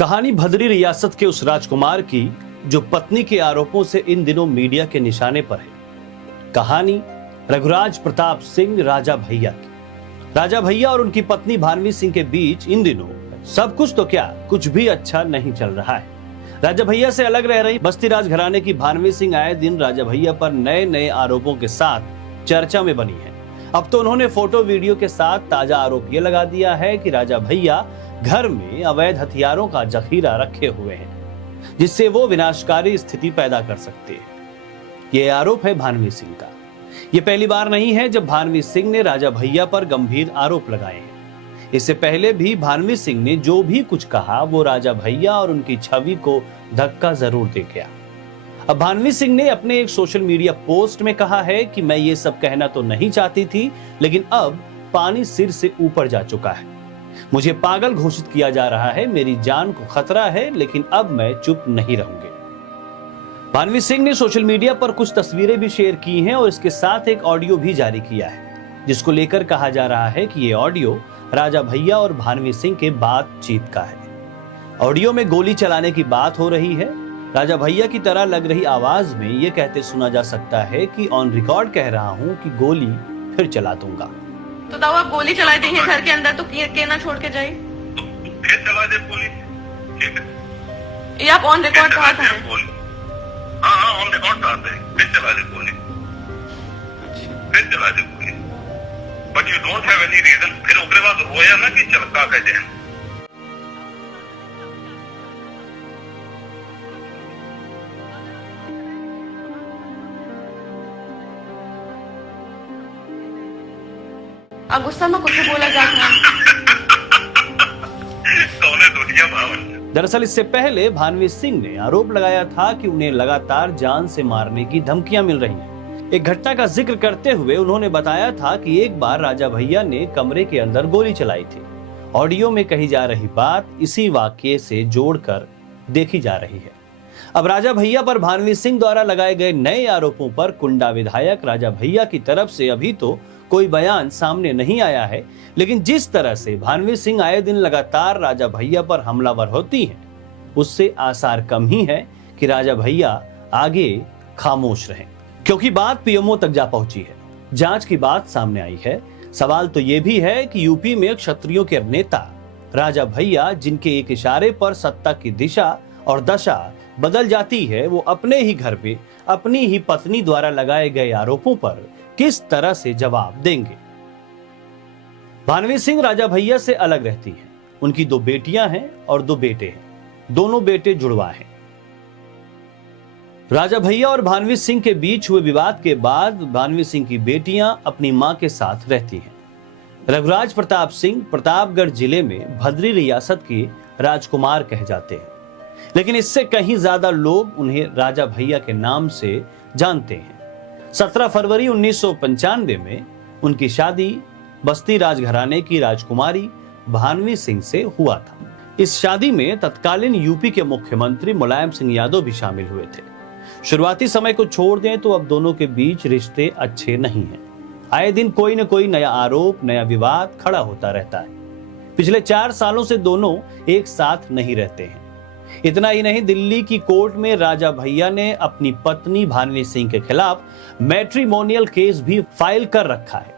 कहानी भदरी रियासत के उस राजकुमार की जो पत्नी के आरोपों से इन दिनों मीडिया के निशाने पर है। कहानी रघुराज प्रताप सिंह राजा भैया की। राजा भैया और उनकी पत्नी भानवी सिंह के बीच इन दिनों सब कुछ तो क्या कुछ भी अच्छा नहीं चल रहा है। राजा भैया से अलग रह रही बस्ती राज घराने की भानवी सिंह आए दिन राजा भैया पर नए नए आरोपों के साथ चर्चा में बनी है। अब तो उन्होंने फोटो वीडियो के साथ ताजा आरोप ये लगा दिया है कि राजा भैया घर में अवैध हथियारों का जखीरा रखे हुए हैं, जिससे वो विनाशकारी स्थिति पैदा कर सकते हैं। ये आरोप है भानवी सिंह का। ये पहली बार नहीं है जब भानवी सिंह ने राजा भैया पर गंभीर आरोप लगाए हैं। इससे पहले भी भानवी सिंह ने जो भी कुछ कहा वो राजा भैया और उनकी छवि को धक्का जरूर दे गया। अब भानवी सिंह ने अपने एक सोशल मीडिया पोस्ट में कहा है कि मैं ये सब कहना तो नहीं चाहती थी, लेकिन अब पानी सिर से ऊपर जा चुका है। मुझे पागल घोषित किया जा रहा है, मेरी जान को खतरा है, लेकिन अब मैं चुप नहीं रहूंगी। भानवी सिंह ने सोशल मीडिया पर कुछ तस्वीरें भी शेयर की हैं और इसके साथ एक ऑडियो भी जारी किया है, जिसको लेकर कहा जा रहा है कि ये ऑडियो राजा भैया और भानवी सिंह के बातचीत का है। ऑडियो में गोली चलाने की बात हो रही है। राजा भैया की तरह लग रही आवाज में ये कहते सुना जा सकता है कि ऑन रिकॉर्ड कह रहा हूँ कि गोली फिर चला दूंगा। तो दाऊ आप गोली चला देंगे घर के अंदर तो के ना छोड़ के जाए। फिर चला दे पुलिस, ठीक है। ये आप ऑन रिकॉर्ड कहा था। हाँ ऑन रिकॉर्ड कहा था, फिर चला दे पुलिस, फिर चला दे police. But you don't have any reason. फिर उसके बाद रोया ना कि चलका कहते हैं। आप गुस्सा में कुछ बोला जाता है। दरअसल इससे पहले भानवी सिंह ने आरोप लगाया था कि उन्हें लगातार जान से मारने की धमकियां मिल रही हैं। एक घटना का जिक्र करते हुए उन्होंने बताया था कि एक बार राजा भैया ने कमरे के अंदर गोली चलाई थी। ऑडियो में कही जा रही बात इसी वाक्य से जोड़कर देखी जा रही है। अब राजा भैया पर भानवी सिंह द्वारा लगाए गए नए आरोपों पर कुंडा विधायक राजा भैया की तरफ से अभी तो कोई बयान सामने नहीं आया है, लेकिन जिस तरह से भानवी सिंह आए दिन लगातार राजा भैया पर हमलावर होती हैं, उससे आसार कम ही है कि राजा भैया आगे खामोश रहें, क्योंकि बात पीएमओ तक जा पहुंची है। जांच की बात सामने आई है। सवाल तो यह भी है कि यूपी में क्षत्रियों के नेता राजा भैया, जिनके एक इशारे पर सत्ता की दिशा और दशा बदल जाती है, वो अपने ही घर पे अपनी ही पत्नी द्वारा लगाए गए आरोपों पर किस तरह से जवाब देंगे। भानवी सिंह राजा भैया से अलग रहती है। उनकी 2 बेटियां हैं और 2 बेटे हैं। दोनों बेटे जुड़वा हैं। राजा भैया और भानवी सिंह के बीच हुए विवाद के बाद भानवी सिंह की बेटियां अपनी मां के साथ रहती हैं। रघुराज प्रताप सिंह प्रतापगढ़ जिले में भदरी रियासत के राजकुमार कहे जाते हैं, लेकिन इससे कहीं ज्यादा लोग उन्हें राजा भैया के नाम से जानते हैं। 17 फरवरी 1995 में उनकी शादी बस्ती राजघराने की राजकुमारी भानवी सिंह से हुआ था। इस शादी में तत्कालीन यूपी के मुख्यमंत्री मुलायम सिंह यादव भी शामिल हुए थे। शुरुआती समय को छोड़ दें तो अब दोनों के बीच रिश्ते अच्छे नहीं हैं। आए दिन कोई न कोई नया आरोप, नया विवाद खड़ा होता रहता है। पिछले 4 सालों से दोनों एक साथ नहीं रहते हैं। इतना ही नहीं, दिल्ली की कोर्ट में राजा भैया ने अपनी पत्नी भानवी सिंह के खिलाफ मैट्रिमोनियल केस भी फाइल कर रखा है,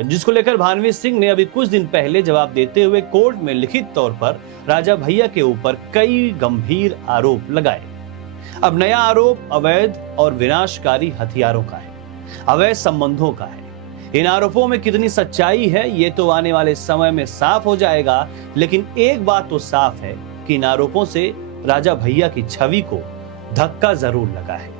जिसको लेकर भानवी सिंह ने अभी कुछ दिन पहले जवाब देते हुए कोर्ट में लिखित तौर पर राजा भैया के ऊपर कई गंभीर आरोप लगाए। अब नया आरोप अवैध और विनाशकारी हथियारों का है, अवैध संबंधों का है। इन आरोपों में कितनी सच्चाई है ये तो आने वाले समय में साफ हो जाएगा, लेकिन एक बात तो साफ है कि इन आरोपों से राजा भैया की छवि को धक्का जरूर लगा है।